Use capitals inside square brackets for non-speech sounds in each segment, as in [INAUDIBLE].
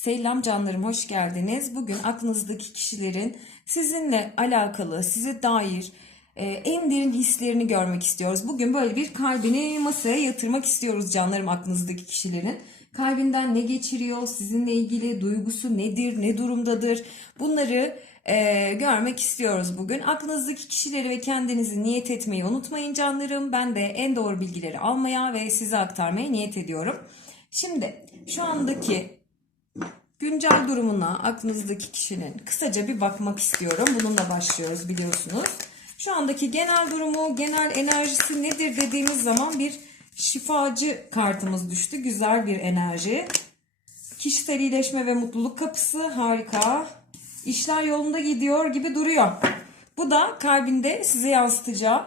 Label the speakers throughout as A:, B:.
A: Selam canlarım, hoş geldiniz. Bugün aklınızdaki kişilerin sizinle alakalı, size dair e, en derin hislerini görmek istiyoruz. Bugün böyle bir kalbini masaya yatırmak istiyoruz canlarım aklınızdaki kişilerin. Kalbinden ne geçiriyor, sizinle ilgili duygusu nedir, ne durumdadır bunları e, görmek istiyoruz bugün. Aklınızdaki kişileri ve kendinizi niyet etmeyi unutmayın canlarım. Ben de en doğru bilgileri almaya ve size aktarmaya niyet ediyorum. Şimdi şu andaki güncel durumuna aklınızdaki kişinin kısaca bir bakmak istiyorum. Bununla başlıyoruz biliyorsunuz. Şu andaki genel durumu, genel enerjisi nedir dediğimiz zaman bir şifacı kartımız düştü. Güzel bir enerji. Kişisel iyileşme ve mutluluk kapısı harika. İşler yolunda gidiyor gibi duruyor. Bu da kalbinde size yansıtacağı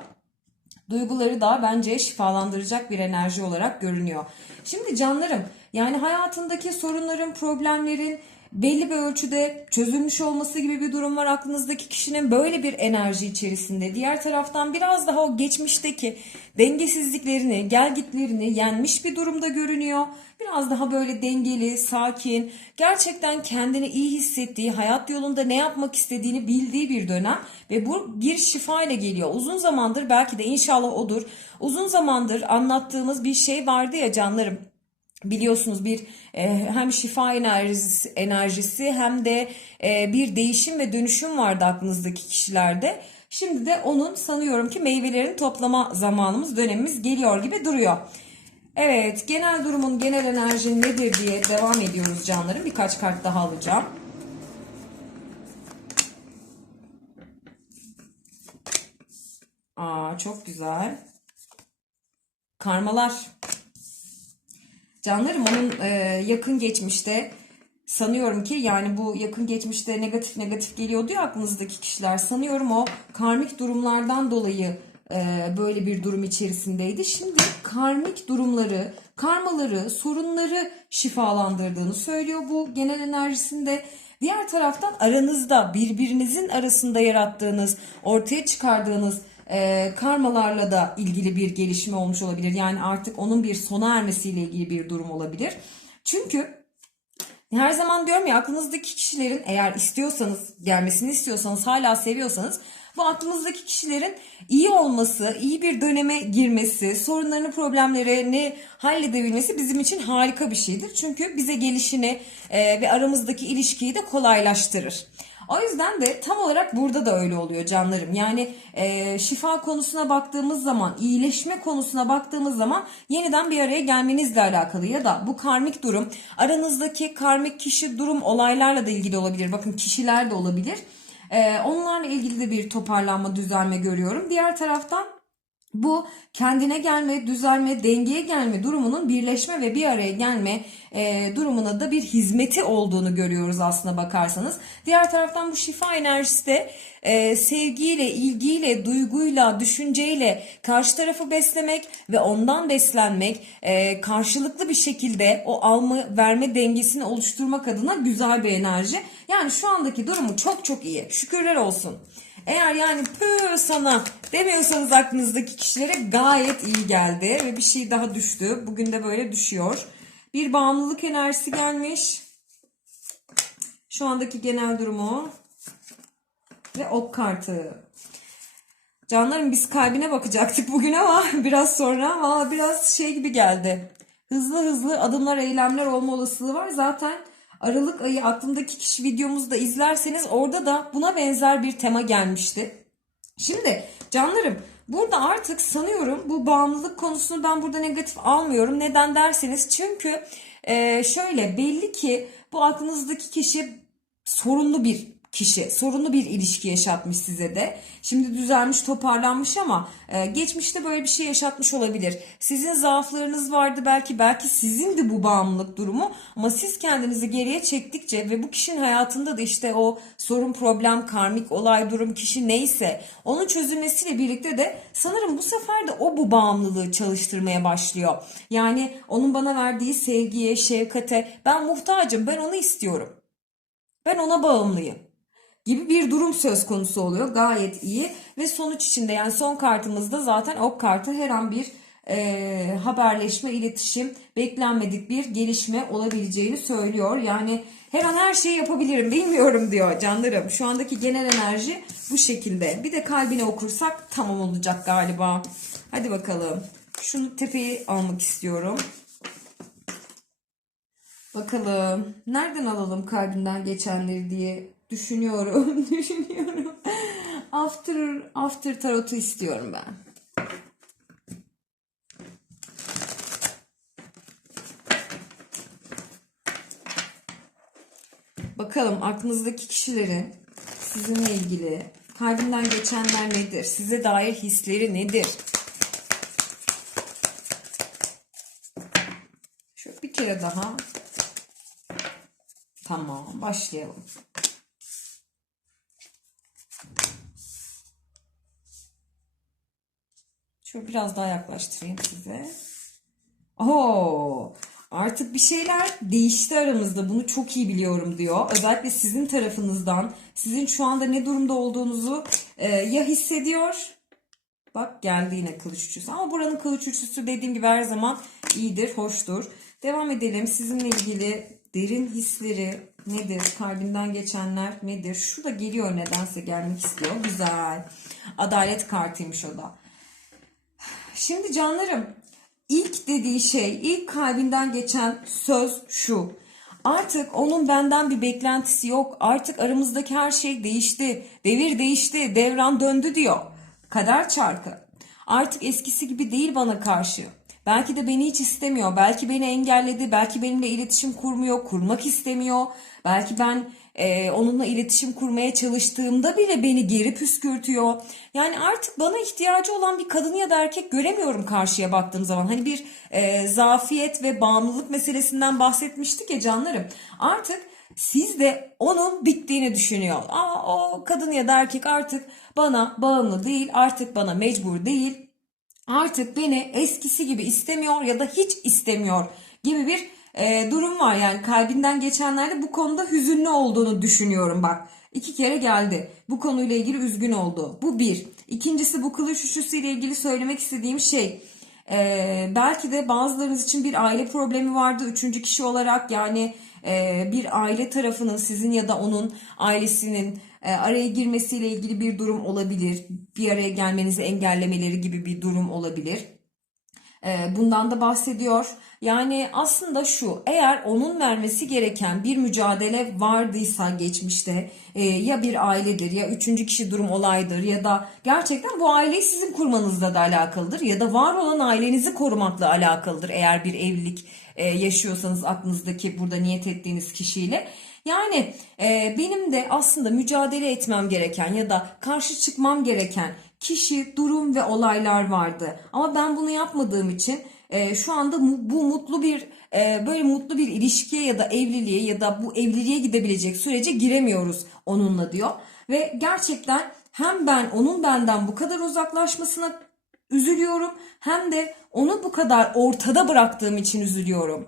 A: duyguları da bence şifalandıracak bir enerji olarak görünüyor. Şimdi canlarım yani hayatındaki sorunların, problemlerin belli bir ölçüde çözülmüş olması gibi bir durum var aklınızdaki kişinin böyle bir enerji içerisinde. Diğer taraftan biraz daha o geçmişteki dengesizliklerini, gelgitlerini yenmiş bir durumda görünüyor. Biraz daha böyle dengeli, sakin, gerçekten kendini iyi hissettiği, hayat yolunda ne yapmak istediğini bildiği bir dönem ve bu bir şifa ile geliyor. Uzun zamandır belki de inşallah odur. Uzun zamandır anlattığımız bir şey vardı ya canlarım biliyorsunuz bir e, hem şifa enerjisi, enerjisi hem de e, bir değişim ve dönüşüm vardı aklınızdaki kişilerde. Şimdi de onun sanıyorum ki meyvelerini toplama zamanımız, dönemimiz geliyor gibi duruyor. Evet, genel durumun, genel enerji nedir diye devam ediyoruz canlarım. Birkaç kart daha alacağım. Aa, çok güzel. Karmalar. Canlarım onun e, yakın geçmişte sanıyorum ki yani bu yakın geçmişte negatif negatif geliyordu ya aklınızdaki kişiler sanıyorum o karmik durumlardan dolayı e, böyle bir durum içerisindeydi. Şimdi karmik durumları, karmaları, sorunları şifalandırdığını söylüyor bu genel enerjisinde. Diğer taraftan aranızda birbirinizin arasında yarattığınız, ortaya çıkardığınız e, karmalarla da ilgili bir gelişme olmuş olabilir. Yani artık onun bir sona ermesiyle ilgili bir durum olabilir. Çünkü her zaman diyorum ya aklınızdaki kişilerin eğer istiyorsanız gelmesini istiyorsanız hala seviyorsanız bu aklınızdaki kişilerin iyi olması, iyi bir döneme girmesi, sorunlarını, problemlerini halledebilmesi bizim için harika bir şeydir. Çünkü bize gelişini e, ve aramızdaki ilişkiyi de kolaylaştırır. O yüzden de tam olarak burada da öyle oluyor canlarım. Yani e, şifa konusuna baktığımız zaman, iyileşme konusuna baktığımız zaman yeniden bir araya gelmenizle alakalı ya da bu karmik durum aranızdaki karmik kişi durum olaylarla da ilgili olabilir. Bakın kişiler de olabilir. E, onlarla ilgili de bir toparlanma, düzelme görüyorum. Diğer taraftan bu kendine gelme, düzelme, dengeye gelme durumunun birleşme ve bir araya gelme e, durumuna da bir hizmeti olduğunu görüyoruz aslına bakarsanız. Diğer taraftan bu şifa enerjisi de e, sevgiyle, ilgiyle, duyguyla, düşünceyle karşı tarafı beslemek ve ondan beslenmek e, karşılıklı bir şekilde o alma verme dengesini oluşturmak adına güzel bir enerji. Yani şu andaki durumu çok çok iyi. Şükürler olsun. Eğer yani pü sana demiyorsanız aklınızdaki kişilere gayet iyi geldi ve bir şey daha düştü. Bugün de böyle düşüyor. Bir bağımlılık enerjisi gelmiş. Şu andaki genel durumu ve ok kartı. Canlarım biz kalbine bakacaktık bugün ama [LAUGHS] biraz sonra valla biraz şey gibi geldi. Hızlı hızlı adımlar, eylemler olma olasılığı var. Zaten Aralık ayı aklımdaki kişi videomuzu da izlerseniz orada da buna benzer bir tema gelmişti. Şimdi canlarım burada artık sanıyorum bu bağımlılık konusunu ben burada negatif almıyorum. Neden derseniz çünkü e, şöyle belli ki bu aklınızdaki kişi sorunlu bir kişi sorunlu bir ilişki yaşatmış size de. Şimdi düzelmiş, toparlanmış ama e, geçmişte böyle bir şey yaşatmış olabilir. Sizin zaaflarınız vardı belki, belki sizin de bu bağımlılık durumu ama siz kendinizi geriye çektikçe ve bu kişinin hayatında da işte o sorun, problem, karmik olay, durum, kişi neyse onun çözülmesiyle birlikte de sanırım bu sefer de o bu bağımlılığı çalıştırmaya başlıyor. Yani onun bana verdiği sevgiye, şefkate ben muhtacım, ben onu istiyorum. Ben ona bağımlıyım gibi bir durum söz konusu oluyor. Gayet iyi ve sonuç içinde yani son kartımızda zaten ok kartı her an bir e, haberleşme, iletişim, beklenmedik bir gelişme olabileceğini söylüyor. Yani her an her şeyi yapabilirim bilmiyorum diyor canlarım. Şu andaki genel enerji bu şekilde. Bir de kalbini okursak tamam olacak galiba. Hadi bakalım. Şunu tepeyi almak istiyorum. Bakalım nereden alalım kalbinden geçenleri diye düşünüyorum, [LAUGHS] düşünüyorum. After, after tarotu istiyorum ben. Bakalım aklınızdaki kişilerin sizinle ilgili kalbinden geçenler nedir? Size dair hisleri nedir? Şöyle bir kere daha. Tamam, başlayalım. Şöyle biraz daha yaklaştırayım size. Oo, artık bir şeyler değişti aramızda. Bunu çok iyi biliyorum diyor. Özellikle sizin tarafınızdan, sizin şu anda ne durumda olduğunuzu e, ya hissediyor. Bak geldi yine kılıç üçlüsü. Ama buranın kılıç üçlüsü dediğim gibi her zaman iyidir, hoştur. Devam edelim. Sizinle ilgili derin hisleri nedir? Kalbinden geçenler nedir? Şu da geliyor nedense gelmek istiyor. Güzel. Adalet kartıymış o da. Şimdi canlarım ilk dediği şey, ilk kalbinden geçen söz şu. Artık onun benden bir beklentisi yok. Artık aramızdaki her şey değişti. Devir değişti. Devran döndü diyor. Kader çarkı. Artık eskisi gibi değil bana karşı. Belki de beni hiç istemiyor. Belki beni engelledi. Belki benimle iletişim kurmuyor. Kurmak istemiyor. Belki ben e, onunla iletişim kurmaya çalıştığımda bile beni geri püskürtüyor. Yani artık bana ihtiyacı olan bir kadın ya da erkek göremiyorum karşıya baktığım zaman. Hani bir e, zafiyet ve bağımlılık meselesinden bahsetmiştik ya canlarım. Artık siz de onun bittiğini düşünüyor. Aa, o kadın ya da erkek artık bana bağımlı değil, artık bana mecbur değil. Artık beni eskisi gibi istemiyor ya da hiç istemiyor gibi bir e, durum var. Yani kalbinden geçenlerde bu konuda hüzünlü olduğunu düşünüyorum bak. İki kere geldi. Bu konuyla ilgili üzgün oldu. Bu bir. İkincisi bu kılıç üçlüsü ile ilgili söylemek istediğim şey. e, belki de bazılarınız için bir aile problemi vardı. Üçüncü kişi olarak yani e, bir aile tarafının sizin ya da onun ailesinin e, araya girmesiyle ilgili bir durum olabilir. Bir araya gelmenizi engellemeleri gibi bir durum olabilir. E, Bundan da bahsediyor. Yani aslında şu eğer onun vermesi gereken bir mücadele vardıysa geçmişte e, ya bir ailedir ya üçüncü kişi durum olaydır ya da gerçekten bu aileyi sizin kurmanızla da alakalıdır ya da var olan ailenizi korumakla alakalıdır eğer bir evlilik e, yaşıyorsanız aklınızdaki burada niyet ettiğiniz kişiyle. Yani e, benim de aslında mücadele etmem gereken ya da karşı çıkmam gereken kişi, durum ve olaylar vardı. Ama ben bunu yapmadığım için e, şu anda bu mutlu bir e, böyle mutlu bir ilişkiye ya da evliliğe ya da bu evliliğe gidebilecek sürece giremiyoruz onunla diyor. Ve gerçekten hem ben onun benden bu kadar uzaklaşmasına üzülüyorum hem de onu bu kadar ortada bıraktığım için üzülüyorum.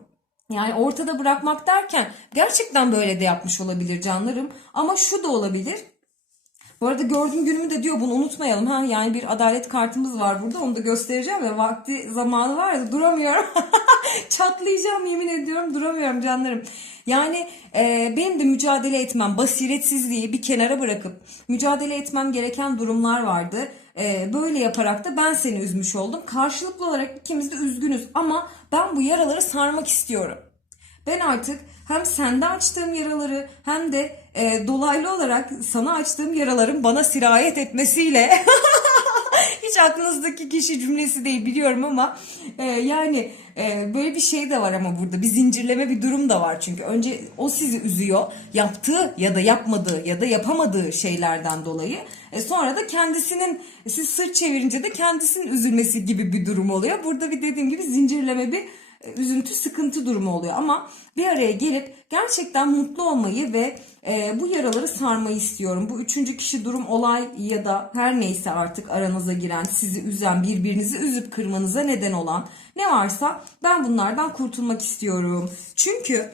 A: Yani ortada bırakmak derken gerçekten böyle de yapmış olabilir canlarım. Ama şu da olabilir. Bu arada gördüğüm günümü de diyor bunu unutmayalım. Ha yani bir adalet kartımız var burada onu da göstereceğim ve vakti zamanı var ya duramıyorum. [LAUGHS] Çatlayacağım yemin ediyorum duramıyorum canlarım. Yani e, benim de mücadele etmem basiretsizliği bir kenara bırakıp mücadele etmem gereken durumlar vardı. E, böyle yaparak da ben seni üzmüş oldum. Karşılıklı olarak ikimiz de üzgünüz ama ben bu yaraları sarmak istiyorum. Ben artık hem sende açtığım yaraları hem de e, dolaylı olarak sana açtığım yaraların bana sirayet etmesiyle [LAUGHS] hiç aklınızdaki kişi cümlesi değil biliyorum ama e, yani e, böyle bir şey de var ama burada. Bir zincirleme bir durum da var çünkü. Önce o sizi üzüyor yaptığı ya da yapmadığı ya da yapamadığı şeylerden dolayı. E, sonra da kendisinin siz sırt çevirince de kendisinin üzülmesi gibi bir durum oluyor. Burada bir dediğim gibi zincirleme bir üzüntü, sıkıntı durumu oluyor. Ama bir araya gelip gerçekten mutlu olmayı ve e, bu yaraları sarmayı istiyorum. Bu üçüncü kişi durum, olay ya da her neyse artık aranıza giren, sizi üzen, birbirinizi üzüp kırmanıza neden olan ne varsa ben bunlardan kurtulmak istiyorum. Çünkü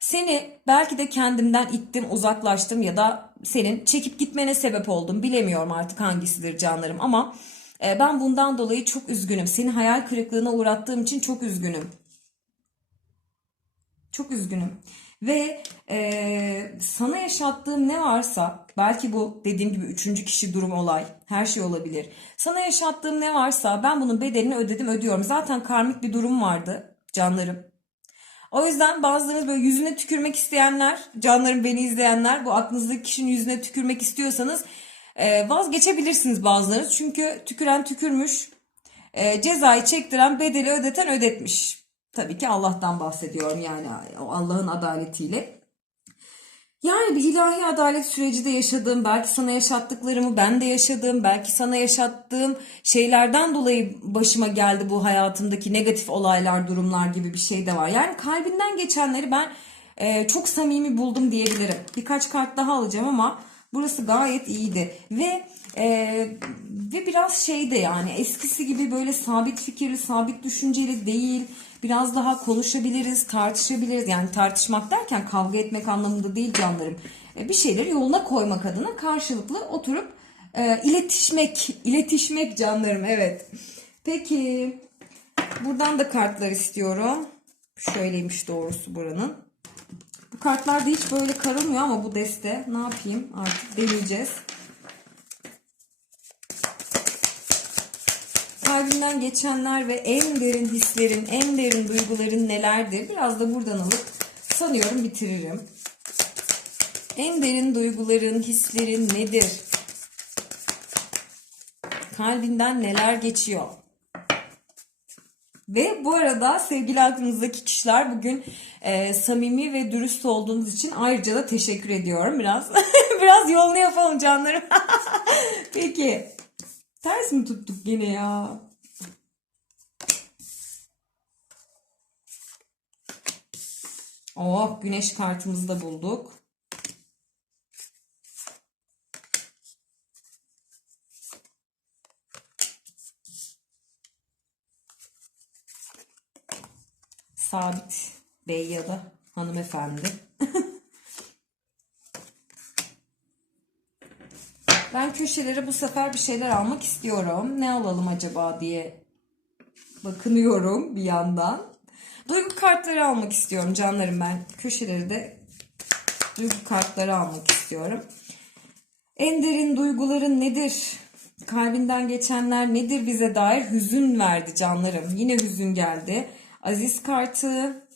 A: seni belki de kendimden ittim, uzaklaştım ya da senin çekip gitmene sebep oldum. Bilemiyorum artık hangisidir canlarım ama E, ben bundan dolayı çok üzgünüm. Seni hayal kırıklığına uğrattığım için çok üzgünüm. Çok üzgünüm. Ve e, sana yaşattığım ne varsa belki bu dediğim gibi üçüncü kişi durum olay her şey olabilir. Sana yaşattığım ne varsa ben bunun bedelini ödedim ödüyorum. Zaten karmik bir durum vardı canlarım. O yüzden bazılarınız böyle yüzüne tükürmek isteyenler, canlarım beni izleyenler bu aklınızdaki kişinin yüzüne tükürmek istiyorsanız e, vazgeçebilirsiniz bazılarınız. Çünkü tüküren tükürmüş, e, cezayı çektiren bedeli ödeten ödetmiş. Tabii ki Allah'tan bahsediyorum yani Allah'ın adaletiyle. Yani bir ilahi adalet süreci de yaşadığım, belki sana yaşattıklarımı ben de yaşadığım, belki sana yaşattığım şeylerden dolayı başıma geldi bu hayatımdaki negatif olaylar, durumlar gibi bir şey de var. Yani kalbinden geçenleri ben e, çok samimi buldum diyebilirim. Birkaç kart daha alacağım ama burası gayet iyiydi. Ve e, ve biraz şey de yani eskisi gibi böyle sabit fikirli, sabit düşünceli değil. Biraz daha konuşabiliriz, tartışabiliriz. Yani tartışmak derken kavga etmek anlamında değil canlarım. E, bir şeyleri yoluna koymak adına karşılıklı oturup e, iletişmek, iletişmek canlarım evet. Peki buradan da kartlar istiyorum. Şöyleymiş doğrusu buranın. Bu kartlar da hiç böyle karılmıyor ama bu deste ne yapayım artık deneyeceğiz. kalbinden geçenler ve en derin hislerin, en derin duyguların nelerdir? Biraz da buradan alıp sanıyorum bitiririm. En derin duyguların, hislerin nedir? Kalbinden neler geçiyor? Ve bu arada sevgili aklınızdaki kişiler bugün e, samimi ve dürüst olduğunuz için ayrıca da teşekkür ediyorum. Biraz [LAUGHS] biraz yolunu yapalım canlarım. [LAUGHS] Peki. Ters mi tuttuk yine ya? Oh güneş kartımızı da bulduk. Sabit Bey ya da hanımefendi. [LAUGHS] ben köşelere bu sefer bir şeyler almak istiyorum. Ne alalım acaba diye bakınıyorum bir yandan. Duygu kartları almak istiyorum canlarım ben. Köşeleri de duygu kartları almak istiyorum. En derin duyguların nedir? Kalbinden geçenler nedir bize dair hüzün verdi canlarım. Yine hüzün geldi. Aziz kartı,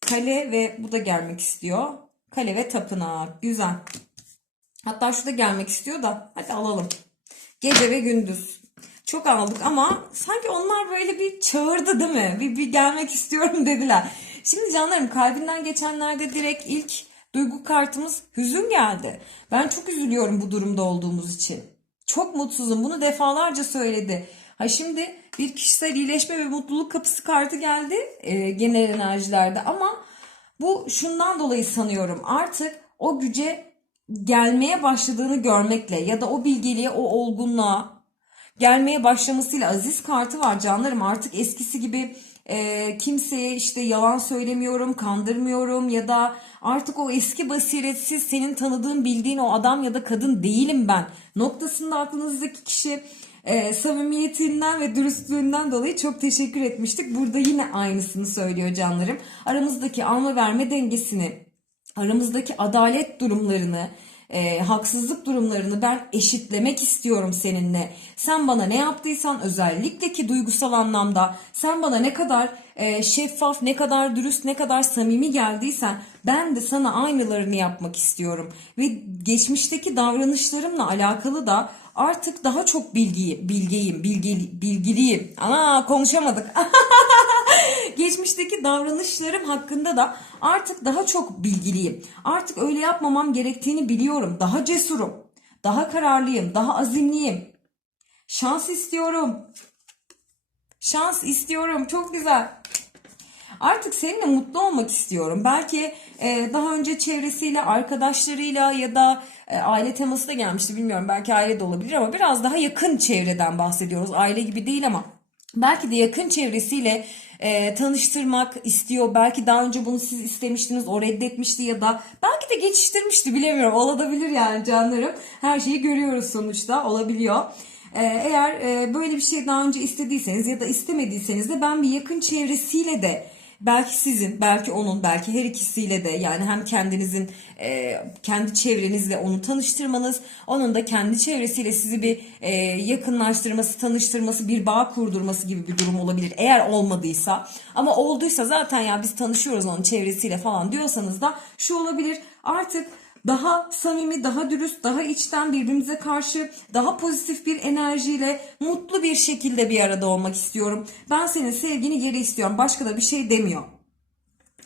A: kale ve bu da gelmek istiyor. Kale ve tapınak. Güzel. Hatta şu da gelmek istiyor da hadi alalım. Gece ve gündüz. Çok aldık ama sanki onlar böyle bir çağırdı değil mi? Bir, bir gelmek istiyorum [LAUGHS] dediler. Şimdi canlarım kalbinden geçenlerde direkt ilk duygu kartımız hüzün geldi. Ben çok üzülüyorum bu durumda olduğumuz için. Çok mutsuzum. Bunu defalarca söyledi. Ha şimdi bir kişisel iyileşme ve mutluluk kapısı kartı geldi e, genel enerjilerde. Ama bu şundan dolayı sanıyorum artık o güce gelmeye başladığını görmekle ya da o bilgeliğe, o olgunluğa gelmeye başlamasıyla Aziz kartı var canlarım. Artık eskisi gibi e, kimseye işte yalan söylemiyorum, kandırmıyorum ya da artık o eski basiretsiz senin tanıdığın bildiğin o adam ya da kadın değilim ben noktasında aklınızdaki kişi e, samimiyetinden ve dürüstlüğünden dolayı çok teşekkür etmiştik. Burada yine aynısını söylüyor canlarım. Aramızdaki alma verme dengesini, aramızdaki adalet durumlarını, e, haksızlık durumlarını ben eşitlemek istiyorum seninle. Sen bana ne yaptıysan özellikle ki duygusal anlamda sen bana ne kadar e, şeffaf, ne kadar dürüst, ne kadar samimi geldiysen ben de sana aynılarını yapmak istiyorum. Ve geçmişteki davranışlarımla alakalı da artık daha çok bilgi, bilgiyim, bilgili, bilgiliyim. Ana konuşamadık. [LAUGHS] Geçmişteki davranışlarım hakkında da artık daha çok bilgiliyim. Artık öyle yapmamam gerektiğini biliyorum. Daha cesurum. Daha kararlıyım. Daha azimliyim. Şans istiyorum. Şans istiyorum. Çok güzel. Artık seninle mutlu olmak istiyorum. Belki e, daha önce çevresiyle, arkadaşlarıyla ya da e, aile teması da gelmişti bilmiyorum. Belki aile de olabilir ama biraz daha yakın çevreden bahsediyoruz. Aile gibi değil ama belki de yakın çevresiyle e, tanıştırmak istiyor. Belki daha önce bunu siz istemiştiniz, o reddetmişti ya da belki de geçiştirmişti bilemiyorum. Olabilir yani canlarım. Her şeyi görüyoruz sonuçta olabiliyor. Ee, eğer e, böyle bir şey daha önce istediyseniz ya da istemediyseniz de ben bir yakın çevresiyle de belki sizin, belki onun, belki her ikisiyle de yani hem kendinizin e, kendi çevrenizle onu tanıştırmanız, onun da kendi çevresiyle sizi bir e, yakınlaştırması, tanıştırması, bir bağ kurdurması gibi bir durum olabilir. Eğer olmadıysa ama olduysa zaten ya biz tanışıyoruz onun çevresiyle falan diyorsanız da şu olabilir. Artık daha samimi, daha dürüst, daha içten birbirimize karşı daha pozitif bir enerjiyle mutlu bir şekilde bir arada olmak istiyorum. Ben senin sevgini geri istiyorum. Başka da bir şey demiyor.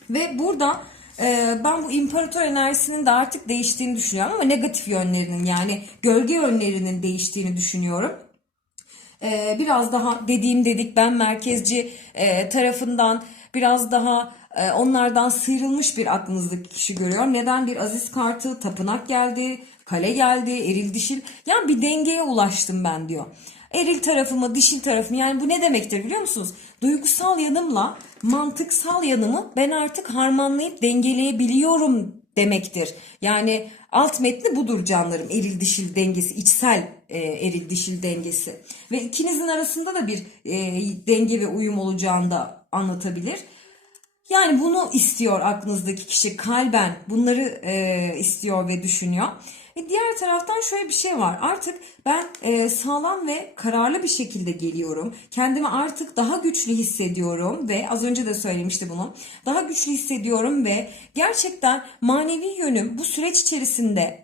A: Ve burada e, ben bu imparator enerjisinin de artık değiştiğini düşünüyorum ama negatif yönlerinin yani gölge yönlerinin değiştiğini düşünüyorum. E, biraz daha dediğim dedik ben merkezci e, tarafından biraz daha e, onlardan sıyrılmış bir aklınızdaki kişi görüyorum. Neden bir aziz kartı, tapınak geldi, kale geldi, eril dişil. Yani bir dengeye ulaştım ben diyor. Eril tarafımı, dişil tarafımı yani bu ne demektir biliyor musunuz? Duygusal yanımla mantıksal yanımı ben artık harmanlayıp dengeleyebiliyorum demektir. Yani alt metni budur canlarım. Eril dişil dengesi, içsel e, eril dişil dengesi. Ve ikinizin arasında da bir e, denge ve uyum olacağını da anlatabilir. Yani bunu istiyor aklınızdaki kişi kalben bunları e, istiyor ve düşünüyor. Ve diğer taraftan şöyle bir şey var. Artık ben e, sağlam ve kararlı bir şekilde geliyorum. Kendimi artık daha güçlü hissediyorum ve az önce de söylemişti bunu. Daha güçlü hissediyorum ve gerçekten manevi yönüm bu süreç içerisinde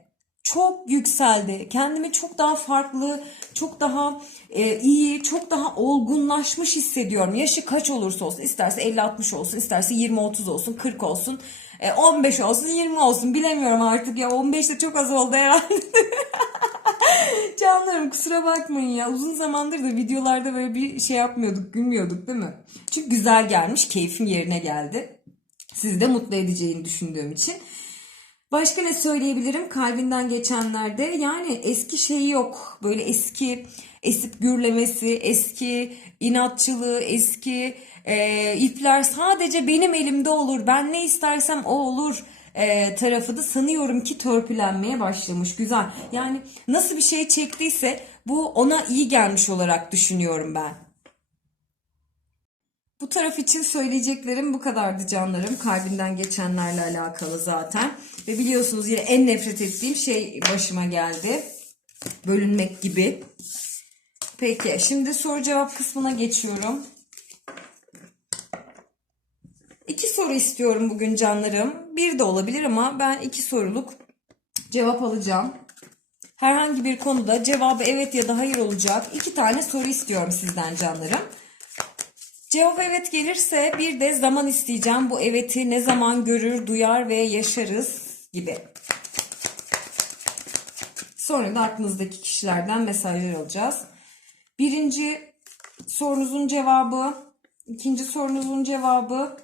A: çok yükseldi. Kendimi çok daha farklı, çok daha e, iyi, çok daha olgunlaşmış hissediyorum. Yaşı kaç olursa olsun, isterse 50-60 olsun, isterse 20-30 olsun, 40 olsun, e, 15 olsun, 20 olsun bilemiyorum artık ya 15 de çok az oldu herhalde. [LAUGHS] Canlarım kusura bakmayın ya uzun zamandır da videolarda böyle bir şey yapmıyorduk, gülmüyorduk değil mi? Çünkü güzel gelmiş, keyfim yerine geldi. Sizi de mutlu edeceğini düşündüğüm için. Başka ne söyleyebilirim kalbinden geçenlerde? Yani eski şeyi yok. Böyle eski esip gürlemesi, eski inatçılığı, eski e, ipler sadece benim elimde olur. Ben ne istersem o olur e, tarafı da sanıyorum ki törpülenmeye başlamış. Güzel. Yani nasıl bir şey çektiyse bu ona iyi gelmiş olarak düşünüyorum ben. Bu taraf için söyleyeceklerim bu kadardı canlarım. Kalbinden geçenlerle alakalı zaten. Ve biliyorsunuz yine en nefret ettiğim şey başıma geldi. Bölünmek gibi. Peki şimdi soru cevap kısmına geçiyorum. İki soru istiyorum bugün canlarım. Bir de olabilir ama ben iki soruluk cevap alacağım. Herhangi bir konuda cevabı evet ya da hayır olacak iki tane soru istiyorum sizden canlarım. Cevap evet gelirse bir de zaman isteyeceğim. Bu eveti ne zaman görür, duyar ve yaşarız gibi. Sonra da aklınızdaki kişilerden mesajlar alacağız. Birinci sorunuzun cevabı, ikinci sorunuzun cevabı.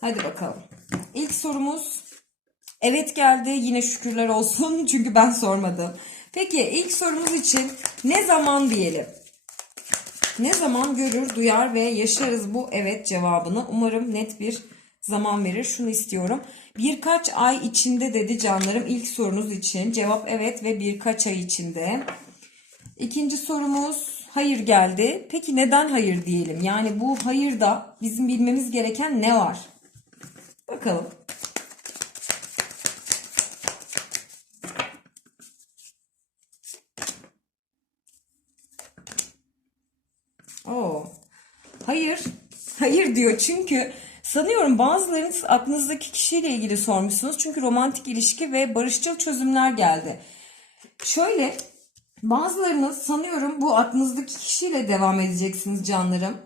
A: Hadi bakalım. İlk sorumuz evet geldi. Yine şükürler olsun [LAUGHS] çünkü ben sormadım. Peki ilk sorumuz için ne zaman diyelim? Ne zaman görür, duyar ve yaşarız bu evet cevabını. Umarım net bir zaman verir. Şunu istiyorum. Birkaç ay içinde dedi canlarım ilk sorunuz için. Cevap evet ve birkaç ay içinde. İkinci sorumuz hayır geldi. Peki neden hayır diyelim? Yani bu hayırda bizim bilmemiz gereken ne var? Bakalım. Oo. Hayır. Hayır diyor çünkü sanıyorum bazılarınız aklınızdaki kişiyle ilgili sormuşsunuz. Çünkü romantik ilişki ve barışçıl çözümler geldi. Şöyle bazılarınız sanıyorum bu aklınızdaki kişiyle devam edeceksiniz canlarım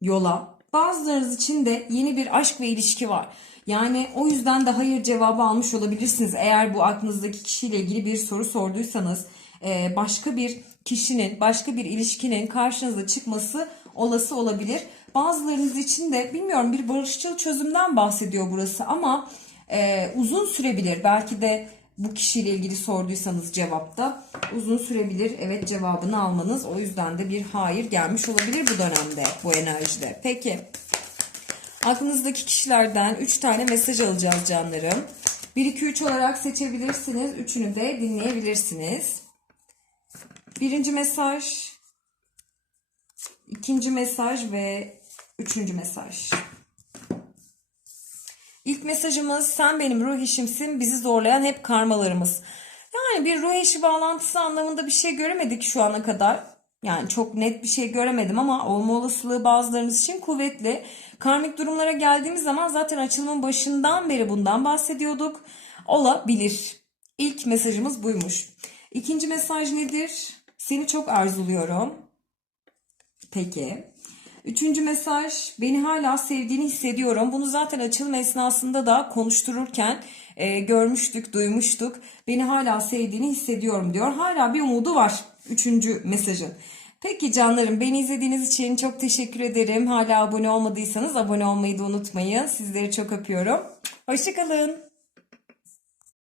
A: yola. Bazılarınız için de yeni bir aşk ve ilişki var. Yani o yüzden de hayır cevabı almış olabilirsiniz. Eğer bu aklınızdaki kişiyle ilgili bir soru sorduysanız başka bir kişinin, başka bir ilişkinin karşınıza çıkması olası olabilir. Bazılarınız için de bilmiyorum bir barışçıl çözümden bahsediyor burası ama e, uzun sürebilir. Belki de bu kişiyle ilgili sorduysanız cevapta uzun sürebilir evet cevabını almanız. O yüzden de bir hayır gelmiş olabilir bu dönemde, bu enerjide. Peki. Aklınızdaki kişilerden 3 tane mesaj alacağız canlarım. 1 2 3 olarak seçebilirsiniz. Üçünü de dinleyebilirsiniz. Birinci mesaj, ikinci mesaj ve üçüncü mesaj. İlk mesajımız sen benim ruh eşimsin bizi zorlayan hep karmalarımız. Yani bir ruh eşi bağlantısı anlamında bir şey göremedik şu ana kadar. Yani çok net bir şey göremedim ama olma olasılığı bazılarınız için kuvvetli. Karmik durumlara geldiğimiz zaman zaten açılımın başından beri bundan bahsediyorduk. Olabilir. İlk mesajımız buymuş. İkinci mesaj nedir? Seni çok arzuluyorum. Peki. Üçüncü mesaj, beni hala sevdiğini hissediyorum. Bunu zaten açılım esnasında da konuştururken e, görmüştük, duymuştuk. Beni hala sevdiğini hissediyorum diyor. Hala bir umudu var. Üçüncü mesajın. Peki canlarım beni izlediğiniz için çok teşekkür ederim. Hala abone olmadıysanız abone olmayı da unutmayın. Sizleri çok öpüyorum. Hoşçakalın.